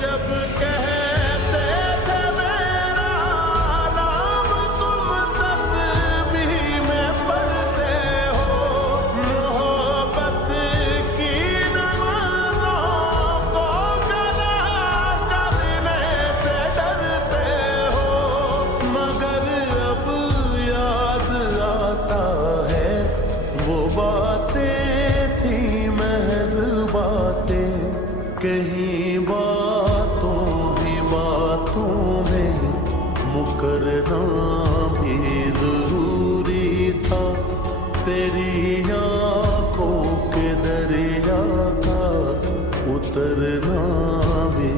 जब कहते थे मेरा नाम तुम तस्बीह में पढ़ते हो, मोहब्बत की नमाज़ों को कदा करने से डरते हो। मगर अब याद आता है वो बातें थी महज बातें, कहीं बातों ही बातों में मुकरना भी जरूरी था। तेरी आंखों के दरिया का उतरना भी